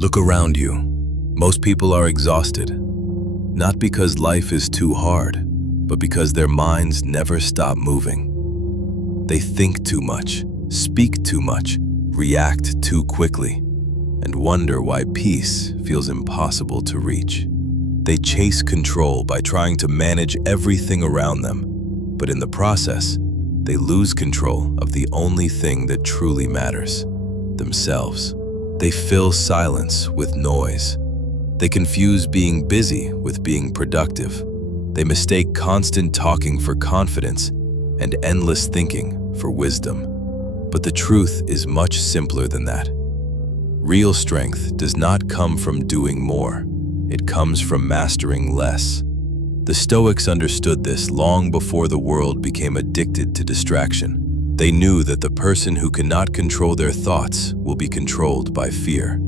Look around you. Most people are exhausted, not because life is too hard, but because their minds never stop moving. They think too much, speak too much, react too quickly, and wonder why peace feels impossible to reach. They chase control by trying to manage everything around them, but in the process, they lose control of the only thing that truly matters, themselves. They fill silence with noise. They confuse being busy with being productive. They mistake constant talking for confidence and endless thinking for wisdom. But the truth is much simpler than that. Real strength does not come from doing more. It comes from mastering less. The Stoics understood this long before the world became addicted to distraction. They knew that the person who cannot control their thoughts will be controlled by fear.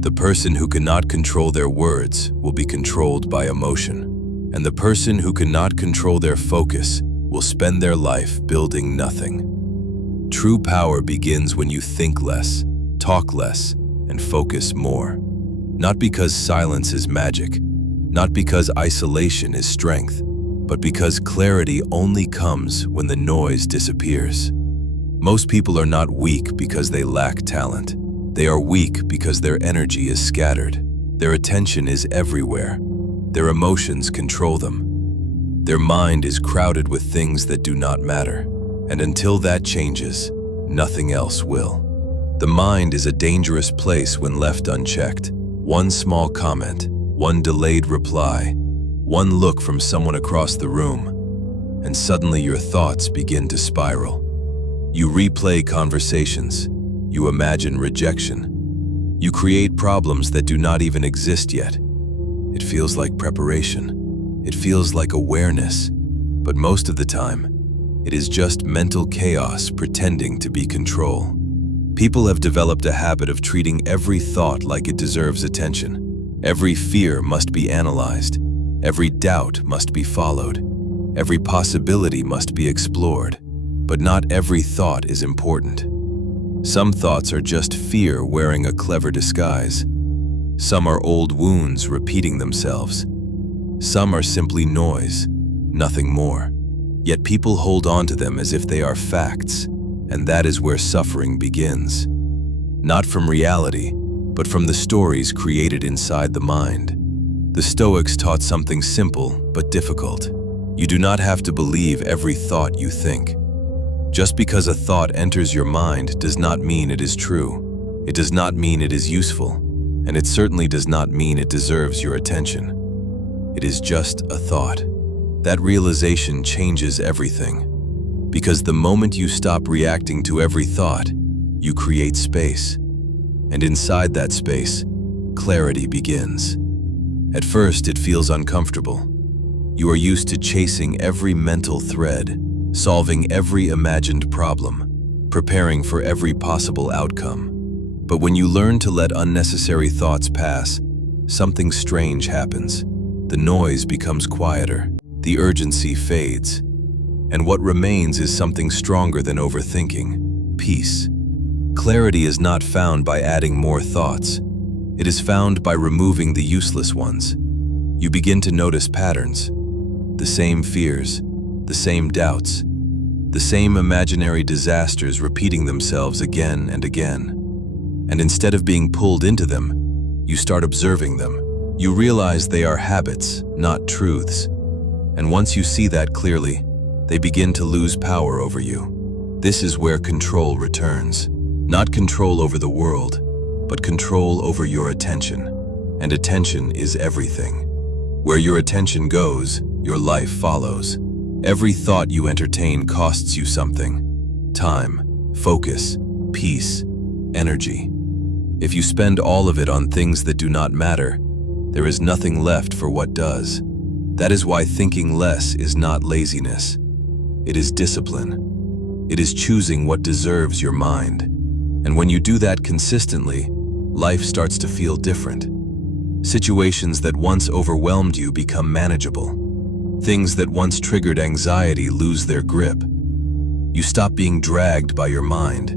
The person who cannot control their words will be controlled by emotion. And the person who cannot control their focus will spend their life building nothing. True power begins when you think less, talk less, and focus more. Not because silence is magic, not because isolation is strength, but because clarity only comes when the noise disappears. Most people are not weak because they lack talent. They are weak because their energy is scattered. Their attention is everywhere. Their emotions control them. Their mind is crowded with things that do not matter. And until that changes, nothing else will. The mind is a dangerous place when left unchecked. One small comment, one delayed reply, one look from someone across the room, and suddenly your thoughts begin to spiral. You replay conversations. You imagine rejection. You create problems that do not even exist yet. It feels like preparation. It feels like awareness. But most of the time, it is just mental chaos pretending to be control. People have developed a habit of treating every thought like it deserves attention. Every fear must be analyzed. Every doubt must be followed. Every possibility must be explored. But not every thought is important. Some thoughts are just fear wearing a clever disguise. Some are old wounds repeating themselves. Some are simply noise, nothing more. Yet people hold on to them as if they are facts, and that is where suffering begins. Not from reality, but from the stories created inside the mind. The Stoics taught something simple but difficult. You do not have to believe every thought you think. Just because a thought enters your mind does not mean it is true. It does not mean it is useful, and it certainly does not mean it deserves your attention. It is just a thought. That realization changes everything. Because the moment you stop reacting to every thought, you create space. And inside that space, clarity begins. At first, it feels uncomfortable. You are used to chasing every mental thread, solving every imagined problem, preparing for every possible outcome. But when you learn to let unnecessary thoughts pass, something strange happens. The noise becomes quieter, the urgency fades, and what remains is something stronger than overthinking: peace. Clarity is not found by adding more thoughts. It is found by removing the useless ones. You begin to notice patterns, the same fears, the same doubts, the same imaginary disasters repeating themselves again and again. And instead of being pulled into them, you start observing them. You realize they are habits, not truths. And once you see that clearly, they begin to lose power over you. This is where control returns. Not control over the world, but control over your attention. And attention is everything. Where your attention goes, your life follows. Every thought you entertain costs you something: time, focus, peace, energy. If you spend all of it on things that do not matter, there is nothing left for what does. That is why thinking less is not laziness. It is discipline. It is choosing what deserves your mind. And when you do that consistently, life starts to feel different. Situations that once overwhelmed you become manageable. Things that once triggered anxiety lose their grip. You stop being dragged by your mind.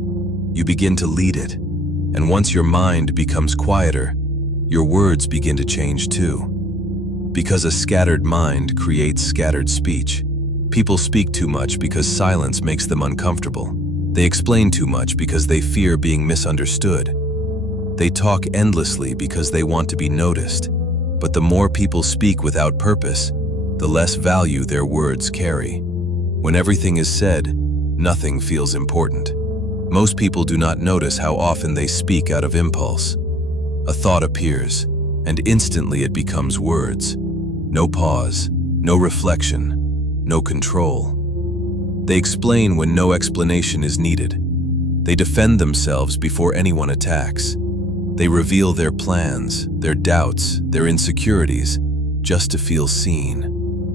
You begin to lead it. And once your mind becomes quieter, your words begin to change too. Because a scattered mind creates scattered speech. People speak too much because silence makes them uncomfortable. They explain too much because they fear being misunderstood. They talk endlessly because they want to be noticed. But the more people speak without purpose, the less value their words carry. When everything is said, nothing feels important. Most people do not notice how often they speak out of impulse. A thought appears, and instantly it becomes words. No pause, no reflection, no control. They explain when no explanation is needed. They defend themselves before anyone attacks. They reveal their plans, their doubts, their insecurities, just to feel seen.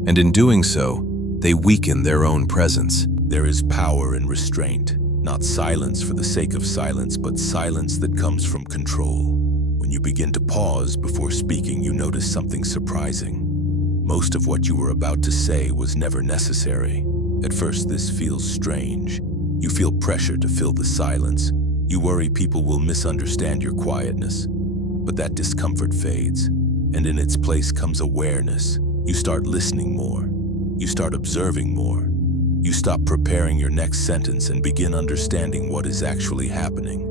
And in doing so, they weaken their own presence. There is power in restraint, not silence for the sake of silence, but silence that comes from control. When you begin to pause before speaking, you notice something surprising. Most of what you were about to say was never necessary. At first, this feels strange. You feel pressure to fill the silence. You worry people will misunderstand your quietness. But that discomfort fades, and in its place comes awareness. You start listening more. You start observing more. You stop preparing your next sentence and begin understanding what is actually happening.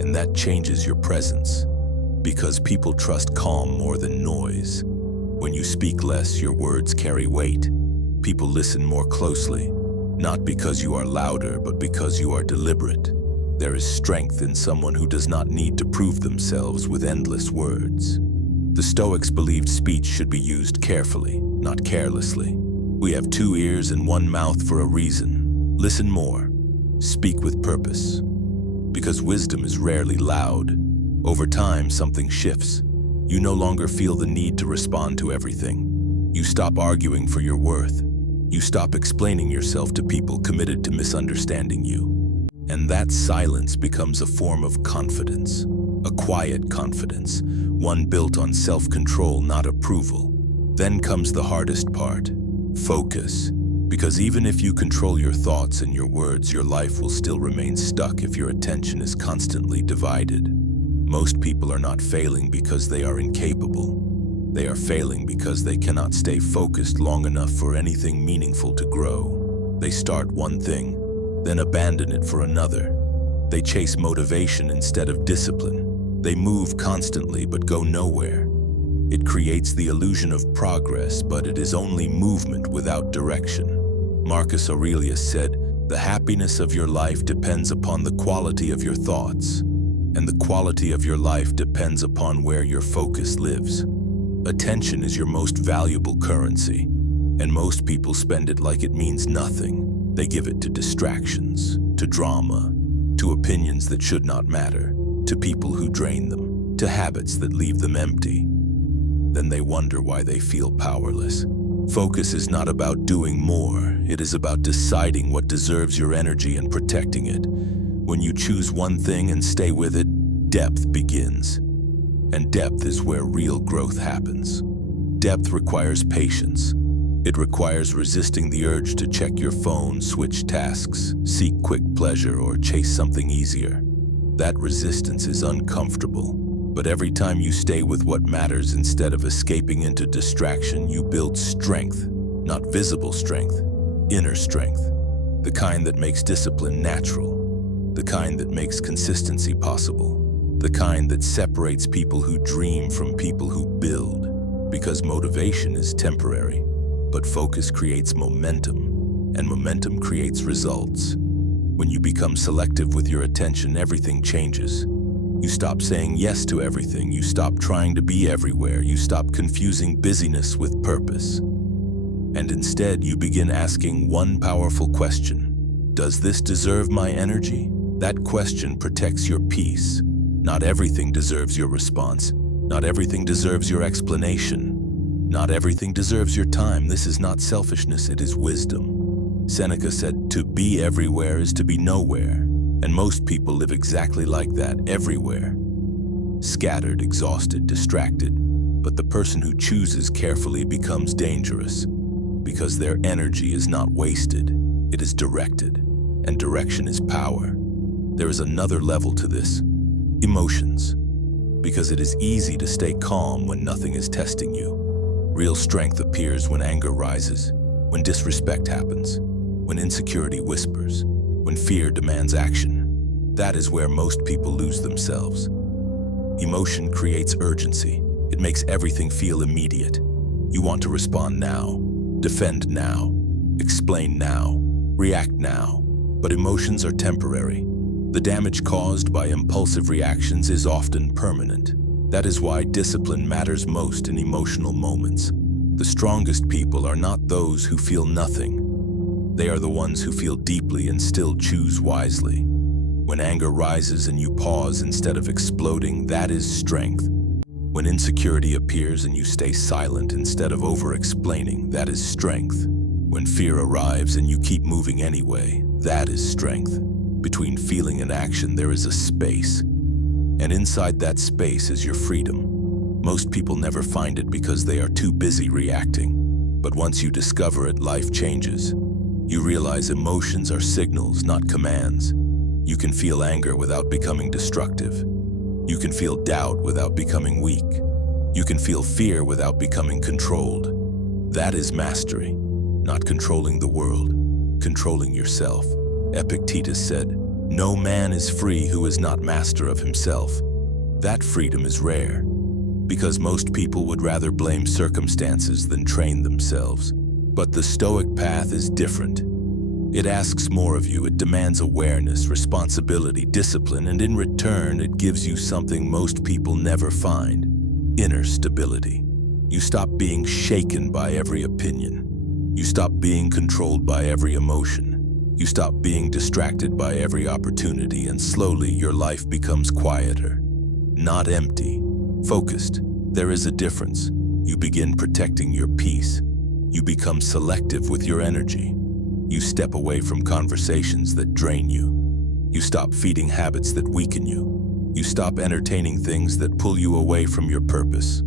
And that changes your presence, because people trust calm more than noise. When you speak less, your words carry weight. People listen more closely, not because you are louder, but because you are deliberate. There is strength in someone who does not need to prove themselves with endless words. The Stoics believed speech should be used carefully, not carelessly. We have 2 ears and 1 mouth for a reason. Listen more. Speak with purpose. Because wisdom is rarely loud. Over time, something shifts. You no longer feel the need to respond to everything. You stop arguing for your worth. You stop explaining yourself to people committed to misunderstanding you. And that silence becomes a form of confidence. A quiet confidence, one built on self-control, not approval. Then comes the hardest part. Focus. Because even if you control your thoughts and your words, your life will still remain stuck if your attention is constantly divided. Most people are not failing because they are incapable. They are failing because they cannot stay focused long enough for anything meaningful to grow. They start one thing, then abandon it for another. They chase motivation instead of discipline. They move constantly but go nowhere. It creates the illusion of progress, but it is only movement without direction. Marcus Aurelius said, "The happiness of your life depends upon the quality of your thoughts. And the quality of your life depends upon where your focus lives." Attention is your most valuable currency, and most people spend it like it means nothing. They give it to distractions, to drama, to opinions that should not matter, to people who drain them, to habits that leave them empty. Then they wonder why they feel powerless. Focus is not about doing more. It is about deciding what deserves your energy and protecting it. When you choose one thing and stay with it, depth begins. And depth is where real growth happens. Depth requires patience. It requires resisting the urge to check your phone, switch tasks, seek quick pleasure, or chase something easier. That resistance is uncomfortable. But every time you stay with what matters instead of escaping into distraction, you build strength. Not visible strength, inner strength. The kind that makes discipline natural. The kind that makes consistency possible. The kind that separates people who dream from people who build. Because motivation is temporary, but focus creates momentum, and momentum creates results. When you become selective with your attention, everything changes. You stop saying yes to everything. You stop trying to be everywhere. You stop confusing busyness with purpose. And instead, you begin asking one powerful question. Does this deserve my energy? That question protects your peace. Not everything deserves your response. Not everything deserves your explanation. Not everything deserves your time. This is not selfishness, it is wisdom. Seneca said, "To be everywhere is to be nowhere." And most people live exactly like that, everywhere. Scattered, exhausted, distracted. But the person who chooses carefully becomes dangerous, because their energy is not wasted, it is directed. And direction is power. There is another level to this. Emotions. because it is easy to stay calm when nothing is testing you. Real strength appears when anger rises, when disrespect happens, when insecurity whispers, when fear demands action. That is where most people lose themselves. Emotion creates urgency. It makes everything feel immediate. You want to respond now, defend now, explain now, react now. But emotions are temporary. The damage caused by impulsive reactions is often permanent. That is why discipline matters most in emotional moments. The strongest people are not those who feel nothing. They are the ones who feel deeply and still choose wisely. When anger rises and you pause instead of exploding, that is strength. When insecurity appears and you stay silent instead of over-explaining, that is strength. When fear arrives and you keep moving anyway, that is strength. Between feeling and action, there is a space. And inside that space is your freedom. Most people never find it because they are too busy reacting. But once you discover it, life changes. You realize emotions are signals, not commands. You can feel anger without becoming destructive. You can feel doubt without becoming weak. You can feel fear without becoming controlled. That is mastery. Not controlling the world, controlling yourself. Epictetus said, "No man is free who is not master of himself." That freedom is rare, because most people would rather blame circumstances than train themselves. But the Stoic path is different. It asks more of you. It demands awareness, responsibility, discipline, and in return, it gives you something most people never find: inner stability. You stop being shaken by every opinion. You stop being controlled by every emotion. You stop being distracted by every opportunity, and slowly your life becomes quieter. Not empty, focused. There is a difference. You begin protecting your peace. You become selective with your energy. You step away from conversations that drain you. You stop feeding habits that weaken you. You stop entertaining things that pull you away from your purpose.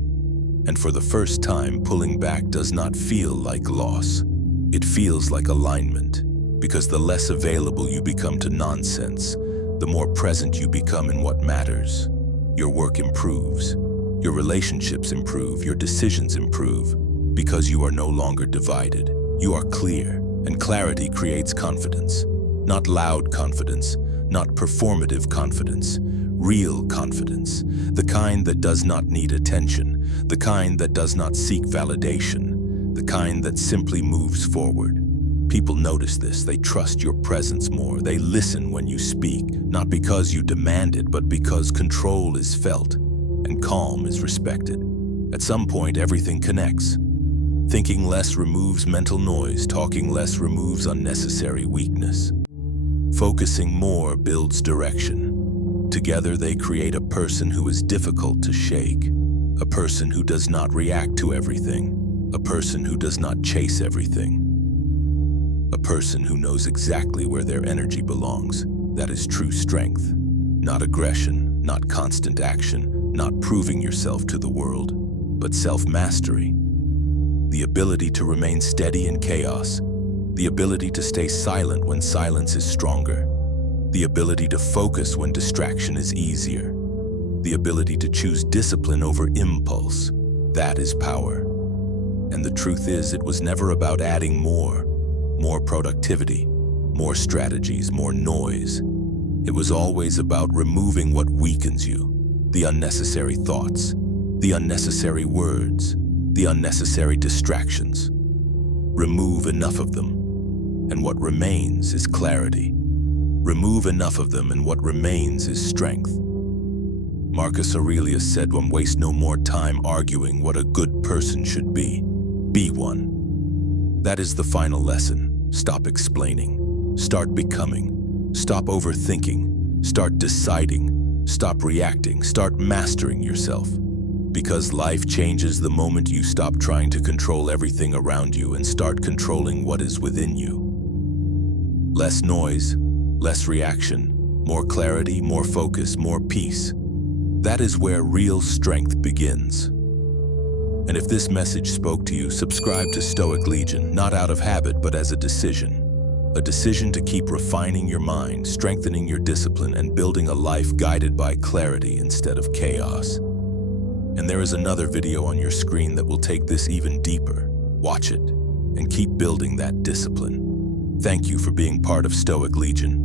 And for the first time, pulling back does not feel like loss. It feels like alignment, because the less available you become to nonsense, the more present you become in what matters. Your work improves. Your relationships improve. Your decisions improve, because you are no longer divided. You are clear, and clarity creates confidence. Not loud confidence, not performative confidence. Real confidence, the kind that does not need attention, the kind that does not seek validation, the kind that simply moves forward. People notice this. They trust your presence more. They listen when you speak, not because you demand it, but because control is felt and calm is respected. At some point, everything connects. Thinking less removes mental noise. Talking less removes unnecessary weakness. Focusing more builds direction. Together they create a person who is difficult to shake, a person who does not react to everything, a person who does not chase everything, a person who knows exactly where their energy belongs. That is true strength. Not aggression, not constant action, not proving yourself to the world, but self-mastery. The ability to remain steady in chaos, the ability to stay silent when silence is stronger, the ability to focus when distraction is easier, the ability to choose discipline over impulse. That is power. And the truth is, it was never about adding more productivity, more strategies, more noise. It was always about removing what weakens you, the unnecessary thoughts, the unnecessary words, the unnecessary distractions. Remove enough of them, and what remains is clarity. Remove enough of them, and what remains is strength. Marcus Aurelius said, "Waste no more time arguing what a good person should be. Be one." That is the final lesson. Stop explaining. Start becoming. Stop overthinking. Start deciding. Stop reacting. Start mastering yourself. Because life changes the moment you stop trying to control everything around you and start controlling what is within you. Less noise, less reaction, more clarity, more focus, more peace. That is where real strength begins. And if this message spoke to you, subscribe to Stoic Legion, not out of habit, but as a decision. A decision to keep refining your mind, strengthening your discipline, and building a life guided by clarity instead of chaos. And there is another video on your screen that will take this even deeper. Watch it and keep building that discipline. Thank you for being part of Stoic Legion.